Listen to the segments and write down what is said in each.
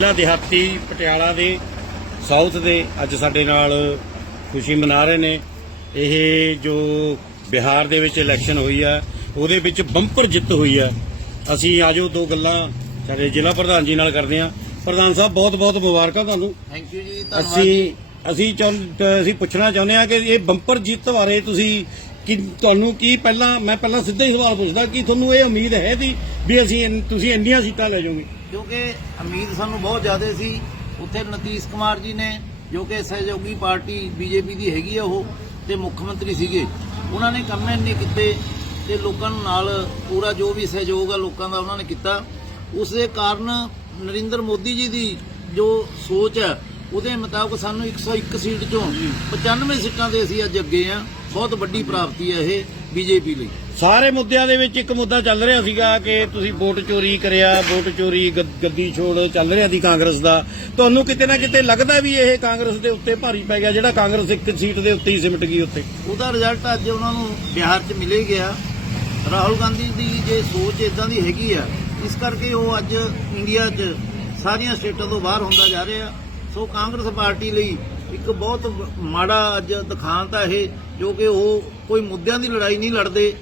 ਜ਼ਿਲ੍ਹਾ ਦਿਹਾਤੀ ਪਟਿਆਲਾ ਦੇ ਸਾਊਥ ਦੇ ਅੱਜ ਸਾਡੇ ਨਾਲ ਖੁਸ਼ੀ ਮਨਾ ਰਹੇ ਨੇ। ਇਹ ਜੋ ਬਿਹਾਰ ਦੇ ਵਿੱਚ ਇਲੈਕਸ਼ਨ ਹੋਈ ਆ ਉਹਦੇ ਵਿੱਚ ਬੰਪਰ ਜਿੱਤ ਹੋਈ ਆ। ਅਸੀਂ ਆਜੋ ਦੋ ਗੱਲਾਂ ਸਾਡੇ ਜ਼ਿਲ੍ਹਾ ਪ੍ਰਧਾਨ ਜੀ ਨਾਲ ਕਰਦੇ ਆ ਪ੍ਰਧਾਨ ਸਾਹਿਬ ਬਹੁਤ ਬਹੁਤ ਮੁਬਾਰਕਾਂ ਤੁਹਾਨੂੰ। ਥੈਂਕ ਯੂ ਜੀ ਧੰਨਵਾਦ ਅਸੀਂ ਅਸੀਂ ਚਾਹੁੰ- ਅਸੀਂ ਪੁੱਛਣਾ ਚਾਹੁੰਦੇ ਆ ਕਿ ਇਹ ਬੰਪਰ ਜਿੱਤ ਬਾਰੇ ਤੁਸੀਂ ਕਿ ਤੁਹਾਨੂੰ ਕੀ ਪਹਿਲਾਂ, ਮੈਂ ਪਹਿਲਾਂ ਸਿੱਧਾ ਹੀ ਸਵਾਲ ਪੁੱਛਦਾ ਕਿ ਤੁਹਾਨੂੰ ਇਹ ਉਮੀਦ ਹੈ ਦੀ ਵੀ ਅਸੀਂ ਇੰਨ- ਤੁਸੀਂ ਇੰਨੀਆਂ ਸੀਟਾਂ ਲੈ ਜਾਓਗੇ? ਕਿਉਂਕਿ ਉਮੀਦ ਸਾਨੂੰ ਬਹੁਤ ਜ਼ਿਆਦਾ ਸੀ। ਉੱਥੇ ਨਤੀਸ਼ ਕੁਮਾਰ ਜੀ ਨੇ, ਜੋ ਕਿ ਸਹਿਯੋਗੀ ਪਾਰਟੀ ਬੀਜੇਪੀ ਦੀ ਹੈਗੀ ਆ ਉਹ, ਤੇ ਮੁੱਖ ਮੰਤਰੀ ਸੀਗੇ। ਉਹਨਾਂ ਨੇ ਕੰਮ ਇੰਨੇ ਕੀਤੇ ਤੇ ਲੋਕਾਂ ਨੂੰ ਨਾਲ ਪੂਰਾ ਜੋ ਵੀ ਸਹਿਯੋਗ ਆ ਲੋਕਾਂ ਦਾ ਉਹਨਾਂ ਨੇ ਕੀਤਾ। ਉਸ ਦੇ ਕਾਰਨ ਨਰਿੰਦਰ ਮੋਦੀ ਜੀ ਦੀ ਜੋ ਸੋਚ ਹੈ ਉਹਦੇ ਮੁਤਾਬਕ ਸਾਨੂੰ 101 ਸੀਟ ਚੋਂ 95 ਸੀਟਾਂ ਤੇ ਅਸੀਂ ਅੱਜ ਅੱਗੇ ਆ। ਬਹੁਤ ਵੱਡੀ ਪ੍ਰਾਪਤੀ ਹੈ ਇਹ ਬੀਜੇਪੀ ਲਈ। ਸਾਰੇ ਮੁੱਦਿਆਂ ਦੇ ਵਿੱਚ ਇੱਕ ਮੁੱਦਾ ਚੱਲ ਰਿਹਾ ਸੀਗਾ ਕਿ ਤੁਸੀਂ ਵੋਟ ਚੋਰੀ ਕਰਿਆ ਵੋਟ ਚੋਰੀ ਗੱਦੀ ਛੋੜ ਚੱਲ ਰਿਹਾ ਸੀ ਕਾਂਗਰਸ ਦਾ। ਤੁਹਾਨੂੰ ਕਿਤੇ ਨਾ ਕਿਤੇ ਲੱਗਦਾ ਵੀ ਇਹ ਕਾਂਗਰਸ ਦੇ ਉੱਤੇ ਭਾਰੀ ਪੈ ਗਿਆ ਜਿਹੜਾ ਕਾਂਗਰਸ ਇੱਕ ਸੀਟ ਦੇ ਉੱਤੇ ਹੀ ਸਿਮਟ ਗਈ ਉੱਤੇ ਉਹਦਾ ਰਿਜ਼ਲਟ ਅੱਜ ਉਹਨਾਂ ਨੂੰ ਬਿਹਾਰ 'ਚ ਮਿਲੇ ਗਿਆ। ਰਾਹੁਲ ਗਾਂਧੀ ਦੀ ਜੇ ਸੋਚ ਇਦਾਂ ਦੀ ਹੈਗੀ ਆ ਇਸ ਕਰਕੇ ਉਹ ਅੱਜ ਇੰਡੀਆ 'ਚ ਸਾਰੀਆਂ ਸਟੇਟਾਂ ਤੋਂ ਬਾਹਰ ਹੁੰਦਾ ਜਾ ਰਿਹਾ। ਸੋ ਕਾਂਗਰਸ ਪਾਰਟੀ ਲਈ ਇੱਕ ਬਹੁਤ ਮਾੜਾ ਅੱਜ ਦਿਖਾਂਤ ਆ ਇਹ ਜੋ ਕਿ ਉਹ ਕੋਈ ਮੁੱਦਿਆਂ ਦੀ ਲੜਾਈ ਨਹੀਂ ਲੜਦੇ।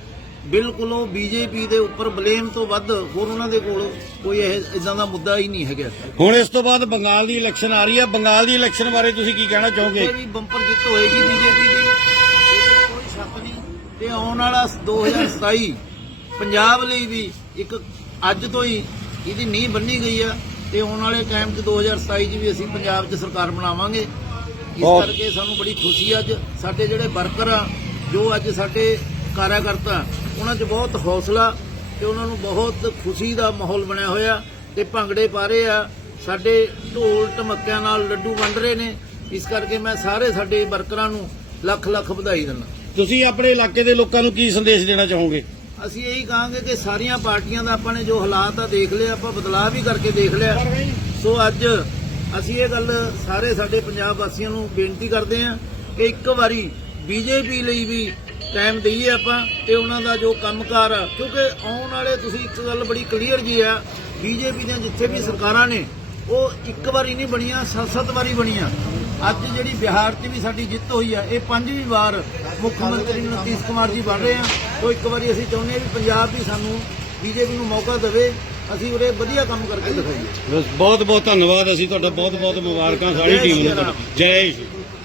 ਬਿਲਕੁਲ ਉਹ ਬੀਜੇਪੀ ਦੇ ਉੱਪਰ ਬਲੇਮ ਤੋਂ ਵੱਧ ਹੋਰ ਉਹਨਾਂ ਦੇ ਕੋਲ ਕੋਈ ਇਹ ਇਦਾਂ ਦਾ ਮੁੱਦਾ ਹੀ ਨਹੀਂ ਹੈਗਾ। ਹੁਣ ਇਸ ਤੋਂ ਬਾਅਦ ਬੰਗਾਲ ਦੀ ਇਲੈਕਸ਼ਨ ਆ ਰਹੀ ਹੈ। ਬੰਗਾਲ ਦੀ ਇਲੈਕਸ਼ਨ ਬਾਰੇ ਤੁਸੀਂ ਕੀ ਕਹਿਣਾ ਚਾਹੋਗੇ? ਵੀ ਬੰਪਰ ਜਿੱਤ ਹੋਏਗੀ ਬੀਜੇਪੀ ਦੀ। ਕੋਈ ਸ਼ੱਕ ਨਹੀਂ। ਤੇ ਆਉਣ ਵਾਲਾ 2027 ਪੰਜਾਬ ਲਈ ਵੀ ਇੱਕ ਅੱਜ ਤੋਂ ਹੀ ਇਹਦੀ ਨੀਂਹ ਬੰਨੀ ਗਈ ਆ। ਤੇ ਆਉਣ ਵਾਲੇ ਟਾਈਮ 'ਚ 2027 'ਚ ਵੀ ਅਸੀਂ ਪੰਜਾਬ 'ਚ ਸਰਕਾਰ ਬਣਾਵਾਂਗੇ। ਇਸ ਬਹੁਤ- ਕਰਕੇ ਸਾਨੂੰ ਬੜੀ ਖੁਸ਼ੀ ਅੱਜ ਸਾਡੇ ਜਿਹੜੇ ਵਰਕਰ ਆ ਜੋ ਅੱਜ ਸਾਡੇ ਕਾਰਿਆਕਰਤਾ ਉਹਨਾਂ 'ਚ ਬਹੁਤ ਹੌਸਲਾ ਤੇ ਉਹਨਾਂ ਨੂੰ ਬਹੁਤ ਖੁਸ਼ੀ ਦਾ ਮਾਹੌਲ ਬਣਿਆ ਹੋਇਆ ਤੇ ਭੰਗੜੇ ਪਾ ਰਹੇ ਆ। ਸਾਡੇ ਢੋਲ ਢਮੱਕਿਆਂ ਨਾਲ ਲੱਡੂ ਵੰਡ ਰਹੇ ਨੇ। ਇਸ ਕਰਕੇ ਮੈਂ ਸਾਰੇ ਸਾਡੇ ਵਰਕਰਾਂ ਨੂੰ ਲੱਖ ਲੱਖ ਵਧਾਈ ਦਿੰਦਾ। ਤੁਸੀਂ ਆਪਣੇ ਇਲਾਕੇ ਦੇ ਲੋਕਾਂ ਨੂੰ ਕੀ ਸੰਦੇਸ਼ ਦੇਣਾ ਚਾਹੋਗੇ? ਅਸੀਂ ਇਹੀ ਕਹਾਂਗੇ ਕਿ ਸਾਰੀਆਂ ਪਾਰਟੀਆਂ ਦਾ ਆਪਾਂ ਨੇ ਜੋ ਹਾਲਾਤ ਆ ਦੇਖ ਲਏ ਆਪਾਂ ਬਦਲਾਅ ਵੀ ਕਰਕੇ ਦੇਖ ਲਿਆ। ਸੋ ਅੱਜ ਅਸੀਂ ਇਹ ਗੱਲ ਸਾਰੇ ਸਾਡੇ ਪੰਜਾਬ ਵਾਸੀਆਂ ਨੂੰ ਬੇਨਤੀ ਕਰਦੇ ਹਾਂ ਕਿ ਇੱਕ ਵਾਰੀ ਬੀਜੇਪੀ ਲਈ ਵੀ ਟਾਈਮ ਦਈਏ ਆਪਾਂ ਤੇ ਉਹਨਾਂ ਦਾ ਜੋ ਕੰਮਕਾਰ ਆ, ਕਿਉਂਕਿ ਆਉਣ ਵਾਲੇ ਤੁਸੀਂ ਇੱਕ ਗੱਲ ਬੜੀ ਕਲੀਅਰ ਜੀ ਆ, ਬੀਜੇਪੀ ਦੀਆਂ ਜਿੱਥੇ ਵੀ ਸਰਕਾਰਾਂ ਨੇ, ਉਹ ਇੱਕ ਵਾਰੀ ਨਹੀਂ ਬਣੀਆਂ, ਸੱਤ ਸੱਤ ਵਾਰੀ ਬਣੀਆਂ। ਅੱਜ ਜਿਹੜੀ ਬਿਹਾਰ 'ਚ ਵੀ ਸਾਡੀ ਜਿੱਤ ਹੋਈ ਆ, ਇਹ ਪੰਜਵੀਂ ਵਾਰ ਮੁੱਖ ਮੰਤਰੀ ਨਤੀਸ਼ ਕੁਮਾਰ ਜੀ ਬਣ ਰਹੇ ਆ। ਉਹ ਇੱਕ ਵਾਰੀ ਅਸੀਂ ਚਾਹੁੰਦੇ ਹਾਂ ਵੀ ਪੰਜਾਬ ਵੀ ਸਾਨੂੰ ਬੀਜੇਪੀ ਨੂੰ ਮੌਕਾ ਦੇਵੇ। ਅਸੀਂ ਉਰੇ ਵਧੀਆ ਕੰਮ ਕਰਕੇ ਦਿਖਾਈਏ। ਬਹੁਤ ਬਹੁਤ ਧੰਨਵਾਦ ਅਸੀਂ ਤੁਹਾਡਾ ਬਹੁਤ ਬਹੁਤ ਮੁਬਾਰਕਾਂ ਸਾਰੀ ਟੀਮ ਨੂੰ ਜੈ ਸ਼੍ਰੀ